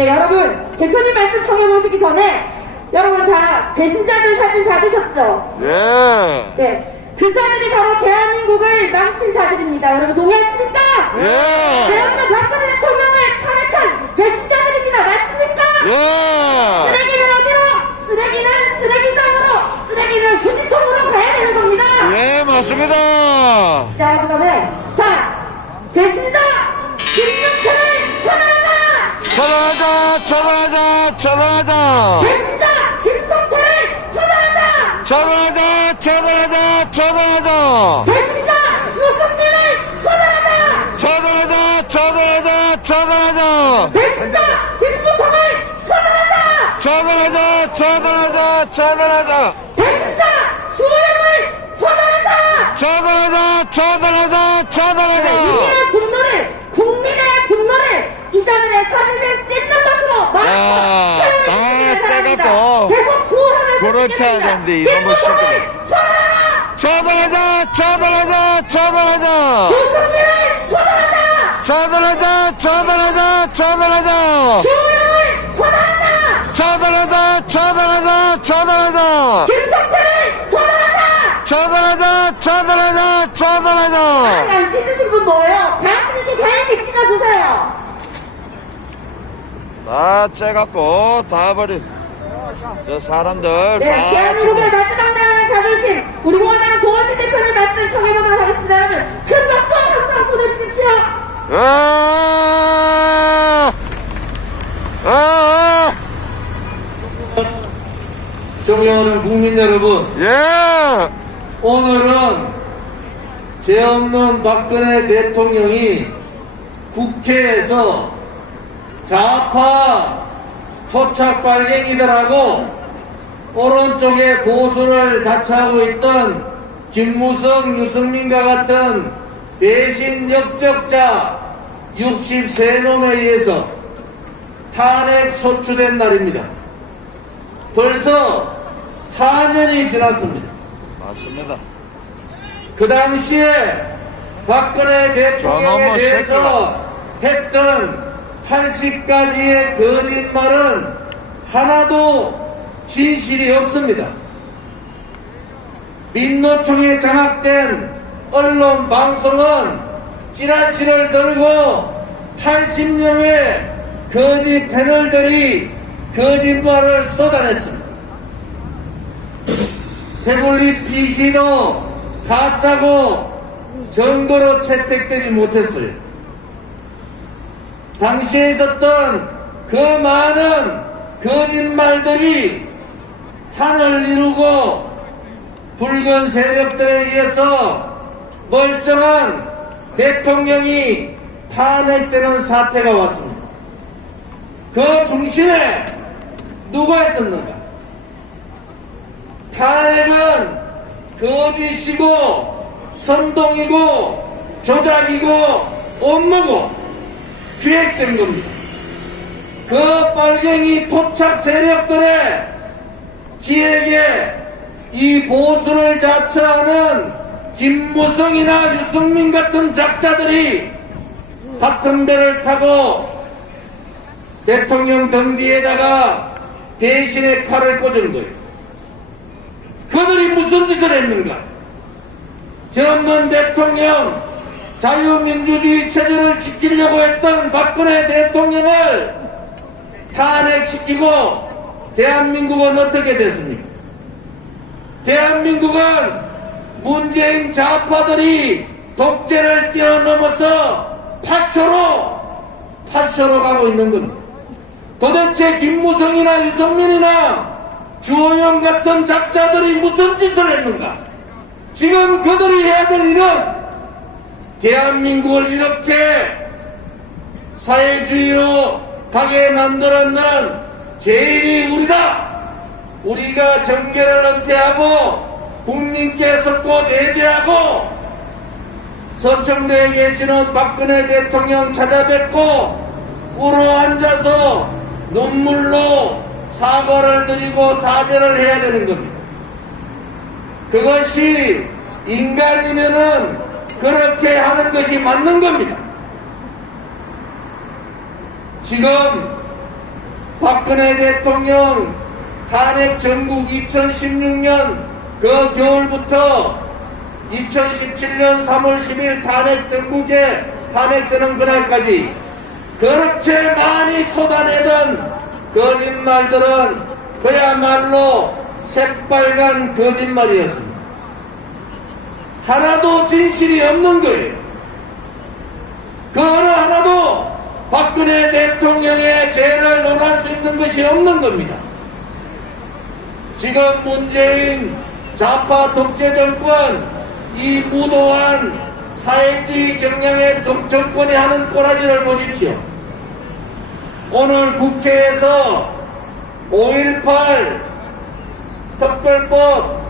네, 여러분, 대표님 말씀 청해보시기 전에 여러분 다 배신자들 사진 받으셨죠? 예. 네. 그 자들이 바로 대한민국을 망친 자들입니다. 여러분 동의하십니까? 예. 대한민국 박근혜 대통령을 탄핵한 배신자들입니다. 맞습니까? 예. 쓰레기는 어디로? 쓰레기는 쓰레기장으로, 쓰레기는 휴지통으로 가야 되는 겁니다. 예, 맞습니다. 자, 그러면 배신자 김용태를 처단하자! 처단하자, 처단하자, 처단하자. 배신자 김성태를 처단하자! 처단하자, 처단하자, 처단하자. 배신자 유승민을 처단하자! 처단하자, 처단하자, 처단하자. 배신자 김무성을 처단하자! 처단하자, 처단하자, 처단하자. 배신자 주호영을 처단하자! 처단하자, 처단하자, 처단하자. 국민의 분노를 이 자들의 사진을 찍는 것으로 아, 마음껏 째갖고 계속 구호하면서 그렇게 해야 되는데 이놈의 김무성을 처단하라! 처단하자, 처단하자, 처단하자. 윤석민을 처단하자! 처단하자, 처단하자, 처단하자. 주호영을 처단하자! 처단하자, 처단하자, 처단하자. 김성태를 처단하자! 처단하자, 처단하자, 처단하자. 안 찢으신 분 뭐예요? 다행히 찢어주세요. 다 째갖고 다 버리. 저 사람들 네, 다 대한민국의 마지막 나라의 자존심, 우리 공화당 조원진 대표님 말씀 청해보도록 하겠습니다. 여러분, 큰 박수 항상 보내주십시오. 존경하는 국민 여러분, 예. 오늘은 죄 없는 박근혜 대통령이 국회에서 좌파 토착 빨갱이들하고 오른쪽에 보수를 자처하고 있던 김무성, 유승민과 같은 배신 역적자 63놈에 의해서 탄핵 소추된 날입니다. 벌써 4년이 지났습니다. 맞습니다. 그 당시에 박근혜 대통령에 저놈의 대해서 했던 80가지의 거짓말은 하나도 진실이 없습니다. 민노총에 장악된 언론 방송은 찌라시를 들고 80여 의 거짓 패널들이 거짓말을 쏟아냈습니다. 태블릿 PC도 가짜고 증거로 채택되지 못했어요. 당시에 있었던 그 많은 거짓말들이 산을 이루고 붉은 세력들에 의해서 멀쩡한 대통령이 탄핵되는 사태가 왔습니다. 그 중심에 누가 있었는가? 탄핵은 거짓이고 선동이고 조작이고 옴무고 기획된 겁니다. 그 빨갱이 토착 세력들의 기획에 이 보수를 자처하는 김무성이나 유승민 같은 작자들이 같은 배를 타고 대통령 등 뒤에다가 배신의 칼을 꽂은 거예요. 그들이 무슨 짓을 했는가? 죄 없는 대통령, 자유민주주의 체제를 지키려고 했던 박근혜 대통령을 탄핵시키고 대한민국은 어떻게 됐습니까? 대한민국은 문재인 좌파들이 독재를 뛰어넘어서 파쇼로 가고 있는 겁니다. 도대체 김무성이나 유승민이나 주호영 같은 작자들이 무슨 짓을 했는가? 지금 그들이 해야 될 일은 대한민국을 이렇게 사회주의로 가게 만들었는 죄인이 우리다. 우리가 정계를 은퇴하고 국민께 속고 내재하고 서청대에 계시는 박근혜 대통령 찾아뵙고 꿇어 앉아서 눈물로 사과를 드리고 사죄를 해야 되는 겁니다. 그것이 인간이면은 그렇게 하는 것이 맞는 겁니다. 지금 박근혜 대통령 탄핵 전국 2016년 그 겨울부터 2017년 3월 10일 탄핵 전국에 탄핵되는 그날까지 그렇게 많이 쏟아내던 거짓말들은 그야말로 새빨간 거짓말이었습니다. 하나도 진실이 없는 거예요. 그 어느 하나도 박근혜 대통령의 죄를 논할 수 있는 것이 없는 겁니다. 지금 문재인 좌파 독재 정권, 이 무도한 사회주의 경향의 정권이 하는 꼬라지를 보십시오. 오늘 국회에서 5.18 특별법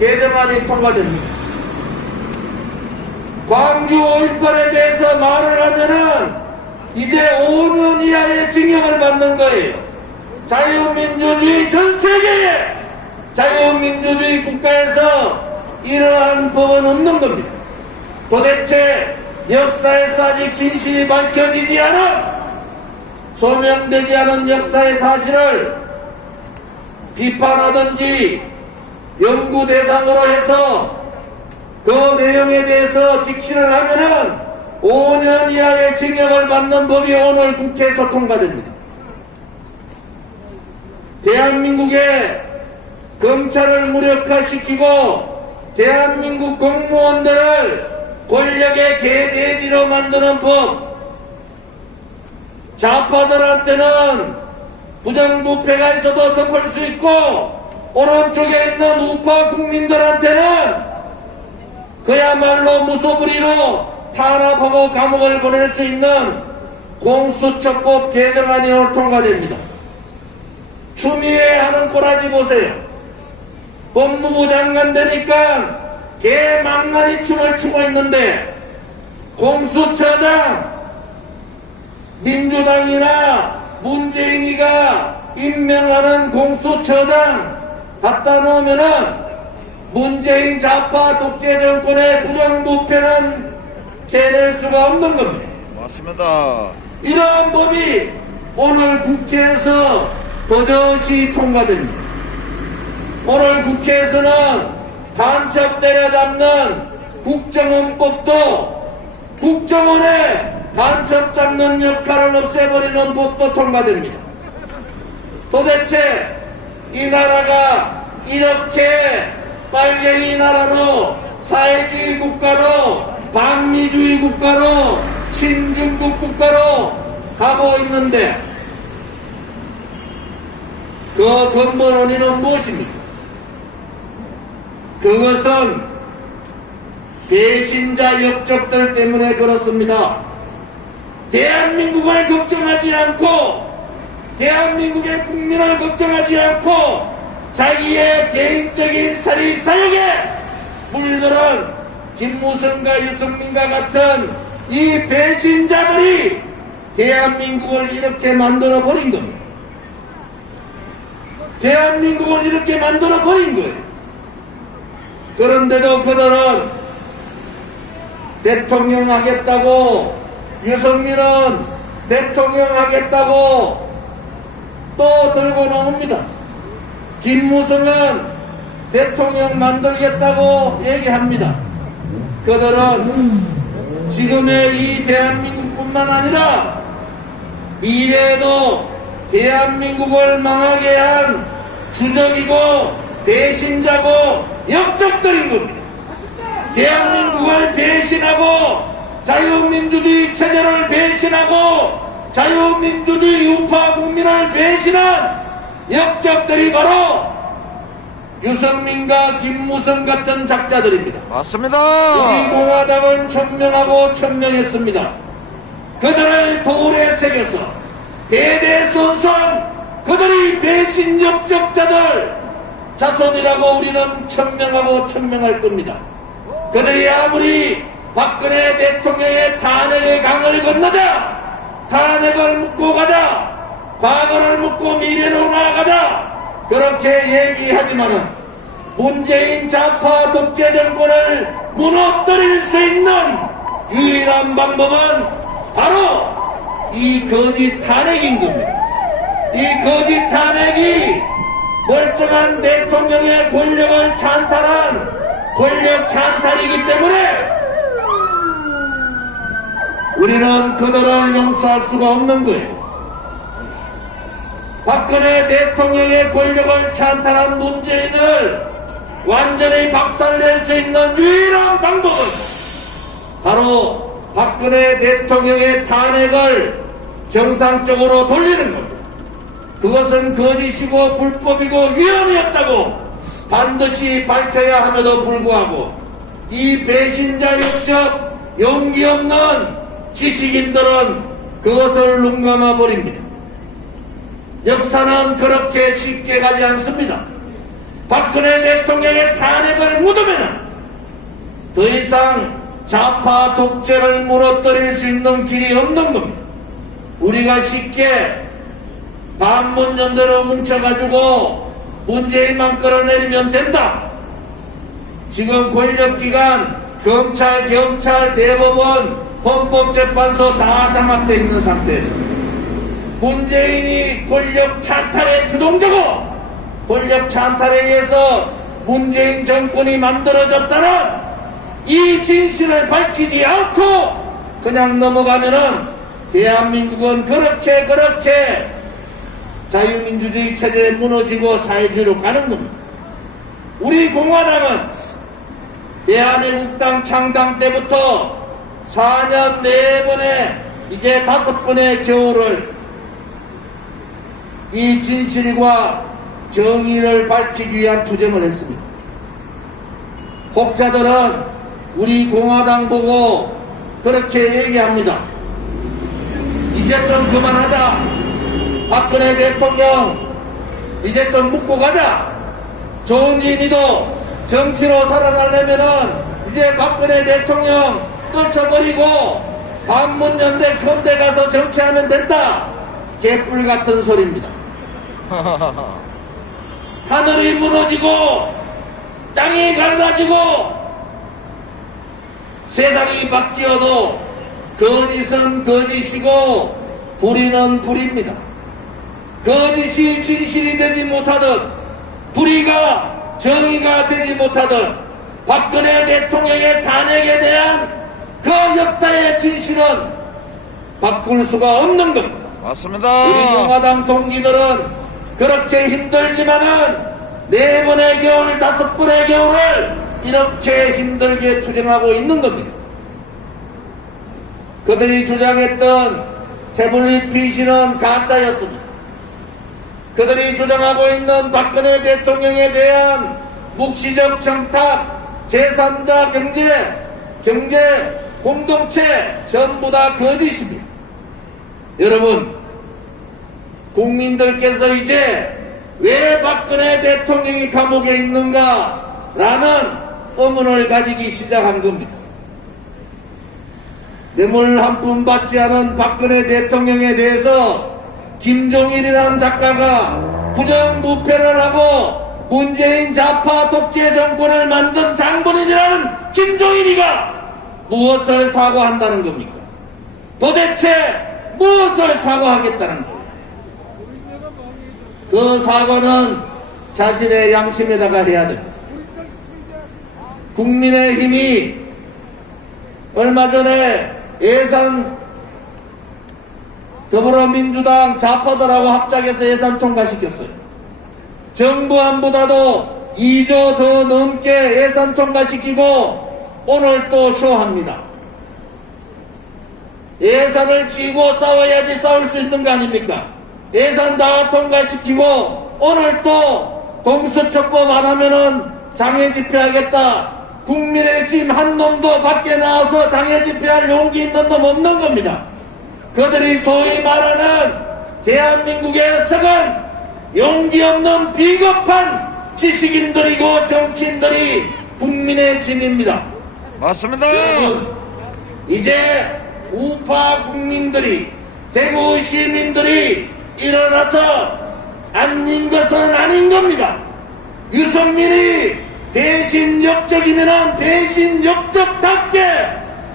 개정안이 통과됩니다. 광주 5.18에 대해서 말을 하면은 이제 5년 이하의 징역을 받는 거예요. 자유민주주의 전 세계에 자유민주주의 국가에서 이러한 법은 없는 겁니다. 도대체 역사에서 아직 진실이 밝혀지지 않은 소명되지 않은 역사의 사실을 비판하든지 연구 대상으로 해서 그 내용에 대해서 직시를 하면은 5년 이하의 징역을 받는 법이 오늘 국회에서 통과됩니다. 대한민국의 검찰을 무력화시키고 대한민국 공무원들을 권력의 개돼지로 만드는 법, 좌파들한테는 부정부패가 있어도 덮을 수 있고 오른쪽에 있는 우파 국민들한테는 그야말로 무소불위로 탄압하고 감옥을 보낼 수 있는 공수처법 개정안이 오늘 통과됩니다. 추미애 하는 꼬라지 보세요. 법무부 장관 되니까 개망나니 춤을 추고 있는데 공수처장 민주당이나 문재인이가 임명하는 공수처장 갖다 놓으면은 문재인 좌파 독재 정권의 부정부패는 재낼 수가 없는 겁니다. 맞습니다. 이러한 법이 오늘 국회에서 버젓이 통과됩니다. 오늘 국회에서는 간첩 때려잡는 국정원법도 국정원의 간첩 잡는 역할을 없애버리는 법도 통과됩니다. 도대체 이 나라가 이렇게 빨갱이 나라로 사회주의 국가로 반미주의 국가로 친중국 국가로 가고 있는데 그 근본 원인은 무엇입니까? 그것은 배신자 역적들 때문에 그렇습니다. 대한민국을 걱정하지 않고 대한민국의 국민을 걱정하지 않고 자기의 개인적인 사리사욕에 물들은 김무성과 유승민과 같은 이 배신자들이 대한민국을 이렇게 만들어 버린 겁니다. 대한민국을 이렇게 만들어 버린 거예요. 그런데도 그들은 대통령 하겠다고, 유승민은 대통령 하겠다고 또 들고 나옵니다. 김무성은 대통령 만들겠다고 얘기합니다. 그들은 지금의 이 대한민국뿐만 아니라 미래에도 대한민국을 망하게 한 주적이고 배신자고 역적들인 겁니다. 대한민국을 배신하고 자유민주주의 체제를 배신하고 자유민주주의 우파 국민을 배신한 역적들이 바로 유승민과 김무성 같은 작자들입니다. 맞습니다. 우리 공화당은 천명하고 천명했습니다. 그들을 돌에 새겨서 대대손손 그들이 배신 역적자들 자손이라고 우리는 천명하고 천명할 겁니다. 그들이 아무리 박근혜 대통령의 탄핵의 강을 건너자, 탄핵을 묻고 가자, 과거를 묻고 미래로 나아가자 그렇게 얘기하지만은 문재인 좌파 독재 정권을 무너뜨릴 수 있는 유일한 방법은 바로 이 거짓 탄핵인 겁니다. 이 거짓 탄핵이 멀쩡한 대통령의 권력을 찬탈한 권력 찬탈이기 때문에 우리는 그들을 용서할 수가 없는 거예요. 박근혜 대통령의 권력을 찬탈한 문재인을 완전히 박살낼 수 있는 유일한 방법은 바로 박근혜 대통령의 탄핵을 정상적으로 돌리는 겁니다. 그것은 거짓이고 불법이고 위헌이었다고 반드시 밝혀야 함에도 불구하고 이 배신자 역적 용기 없는 지식인들은 그것을 눈감아 버립니다. 역사는 그렇게 쉽게 가지 않습니다. 박근혜 대통령의 탄핵을 묻으면 더 이상 좌파 독재를 무너뜨릴 수 있는 길이 없는 겁니다. 우리가 쉽게 반문연대로 뭉쳐가지고 문재인만 끌어내리면 된다. 지금 권력기관, 검찰, 경찰, 대법원, 헌법재판소 다 장악되어 있는 상태에서 문재인이 권력 찬탈의 주동자고 권력 찬탈에 의해서 문재인 정권이 만들어졌다는 이 진실을 밝히지 않고 그냥 넘어가면은 대한민국은 그렇게 자유민주주의 체제에 무너지고 사회주의로 가는 겁니다. 우리 공화당은 대한민국당 창당 때부터 4년 4번에 이제 5번의 겨울을 이 진실과 정의를 밝히기 위한 투쟁을 했습니다. 혹자들은 우리 공화당 보고 그렇게 얘기합니다. 이제 좀 그만하자. 박근혜 대통령 이제 좀 묻고 가자. 조은진이도 정치로 살아나려면은 이제 박근혜 대통령 떨쳐버리고 반문연대 건대 가서 정치하면 된다. 개뿔 같은 소리입니다. 하늘이 무너지고 땅이 갈라지고 세상이 바뀌어도 거짓은 거짓이고 불의는 불의입니다. 거짓이 진실이 되지 못하듯 불의가 정의가 되지 못하듯 박근혜 대통령의 탄핵에 대한 그 역사의 진실은 바꿀 수가 없는 겁니다. 맞습니다. 우리 공화당 동지들은 그렇게 힘들지만은 4번의 겨울, 5번의 겨울을 이렇게 힘들게 투쟁하고 있는 겁니다. 그들이 주장했던 태블릿 PC는 가짜였습니다. 그들이 주장하고 있는 박근혜 대통령에 대한 묵시적 청탁, 제3자 경제 공동체 전부 다 거짓입니다. 여러분, 국민들께서 이제 왜 박근혜 대통령이 감옥에 있는가 라는 의문을 가지기 시작한 겁니다. 뇌물 한 푼 받지 않은 박근혜 대통령에 대해서 김종일이라는 작가가 부정부패를 하고 문재인 좌파 독재 정권을 만든 장본인이라는 김종일이가 무엇을 사과한다는 겁니까? 도대체 무엇을 사과하겠다는 거예요? 그 사과는 자신의 양심에다가 해야 됩니다. 국민의힘이 얼마 전에 예산 더불어민주당 좌파들하고 합작해서 예산 통과시켰어요. 정부 안보다도 2조 더 넘게 예산 통과시키고 오늘 또 쇼합니다. 예산을 치고 싸워야지 싸울 수 있는 거 아닙니까? 예산 다 통과시키고 오늘 또 공수처법 안 하면은 장애 집회하겠다. 국민의힘 한 놈도 밖에 나와서 장애 집회할 용기 있는 놈 없는 겁니다. 그들이 소위 말하는 대한민국의 썩은 용기 없는 비겁한 지식인들이고 정치인들이 국민의 짐입니다. 맞습니다. 여러분, 이제 우파 국민들이, 대구 시민들이 일어나서 아닌 것은 아닌 겁니다. 유승민이 배신 역적이면 배신 역적답게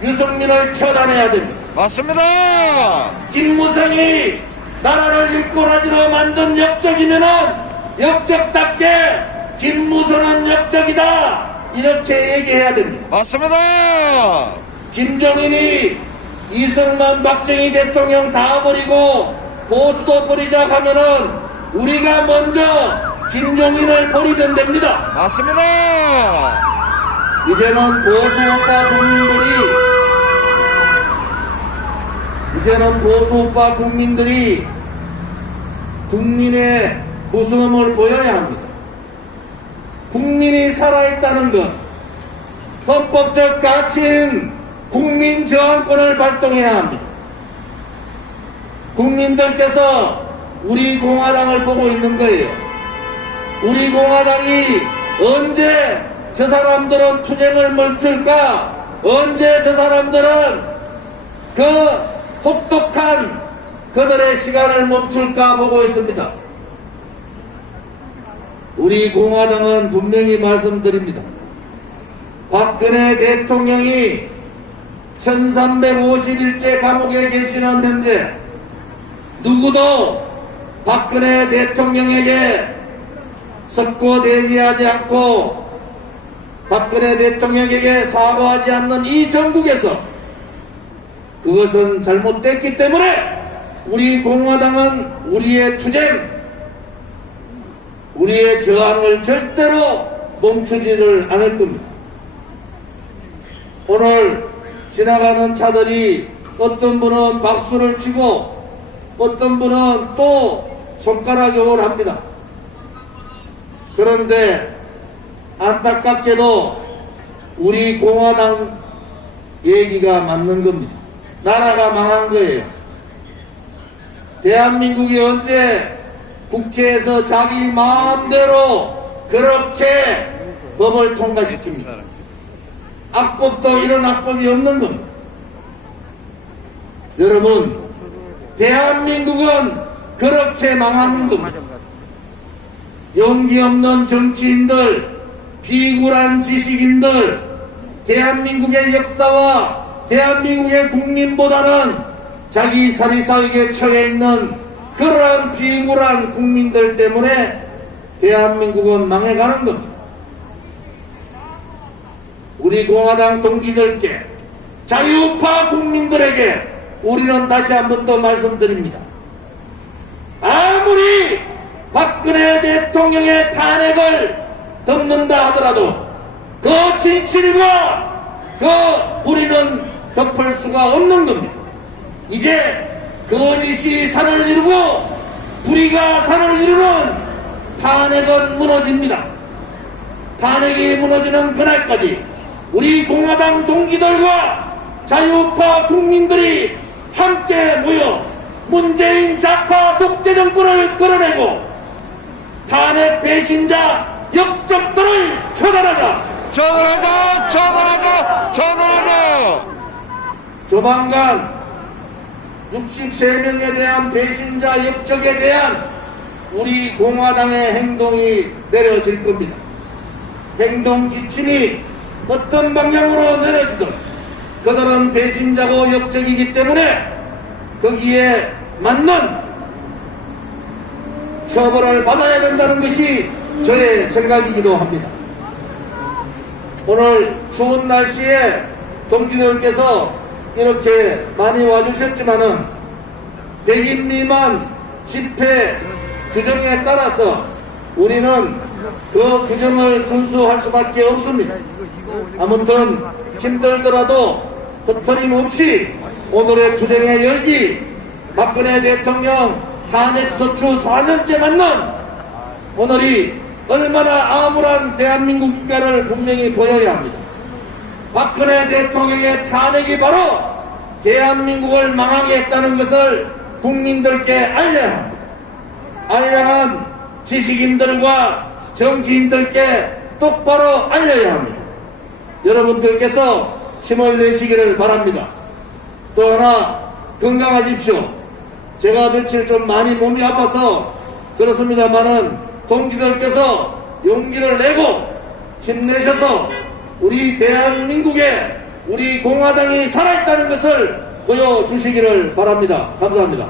유승민을 처단해야 됩니다. 맞습니다. 김무성이 나라를 일꼬라지로 만든 역적이면은 역적답게 김무선은 역적이다 이렇게 얘기해야 됩니다. 맞습니다. 김정인이 이승만 박정희 대통령 다 버리고 보수도 버리자 하면은 우리가 먼저 김종인을 버리면 됩니다. 맞습니다. 이제는 보수오빠 국민들이 국민의 구성음을 보여야 합니다. 국민이 살아있다는 것, 헌법적 가치인 국민 저항권을 발동해야 합니다. 국민들께서 우리 공화당을 보고 있는 거예요. 우리 공화당이 언제 저 사람들은 투쟁을 멈출까? 언제 저 사람들은 그 혹독한 그들의 시간을 멈출까 보고 있습니다. 우리 공화당은 분명히 말씀드립니다. 박근혜 대통령이 1351째 감옥에 계시는 현재 누구도 박근혜 대통령에게 석고대지하지 않고 박근혜 대통령에게 사과하지 않는 이 정국에서 그것은 잘못됐기 때문에 우리 공화당은 우리의 투쟁, 우리의 저항을 절대로 멈추지를 않을 겁니다. 오늘 지나가는 차들이 어떤 분은 박수를 치고 어떤 분은 또 손가락 욕을 합니다. 그런데 안타깝게도 우리 공화당 얘기가 맞는 겁니다. 나라가 망한 거예요. 대한민국이 언제 국회에서 자기 마음대로 그렇게 법을 통과시킵니다. 악법도 이런 악법이 없는 겁니다. 여러분, 대한민국은 그렇게 망하는 겁니다. 용기 없는 정치인들, 비굴한 지식인들, 대한민국의 역사와 대한민국의 국민보다는 자기 사리사욕에 처해 있는 그러한 비굴한 국민들 때문에 대한민국은 망해가는 겁니다. 우리 공화당 동지들께, 자유파 국민들에게 우리는 다시 한 번 더 말씀드립니다. 아무리 박근혜 대통령의 탄핵을 덮는다 하더라도 그 진실과 그 불의는 덮을 수가 없는 겁니다. 이제 거짓이 산을 이루고 불의가 산을 이루는 탄핵은 무너집니다. 탄핵이 무너지는 그날까지 우리 공화당 동지들과 자유파 국민들이 함께 모여 문재인 좌파 독재 정권을 끌어내고 탄핵 배신자 역적들을 처단하자. 처단하자. 조만간 63명에 대한 배신자 역적에 대한 우리 공화당의 행동이 내려질 겁니다. 행동 지침이 어떤 방향으로 내려지든 그들은 배신자고 역적이기 때문에 거기에 맞는 처벌을 받아야 된다는 것이 저의 생각이기도 합니다. 오늘 추운 날씨에 동지들께서 이렇게 많이 와주셨지만은 100인 미만 집회 규정에 따라서 우리는 그 규정을 준수할 수밖에 없습니다. 아무튼 힘들더라도 허터림 없이 오늘의 투쟁의 열기, 박근혜 대통령 탄핵소추 4년째 맞는 오늘이 얼마나 암울한 대한민국인가를 분명히 보여야 합니다. 박근혜 대통령의 탄핵이 바로 대한민국을 망하게 했다는 것을 국민들께 알려야 합니다. 알량한 지식인들과 정치인들께 똑바로 알려야 합니다. 여러분들께서 힘을 내시기를 바랍니다. 또 하나 건강하십시오. 제가 며칠 좀 많이 몸이 아파서 그렇습니다만은 동지들께서 용기를 내고 힘내셔서 우리 대한민국에 우리 공화당이 살아있다는 것을 보여주시기를 바랍니다. 감사합니다.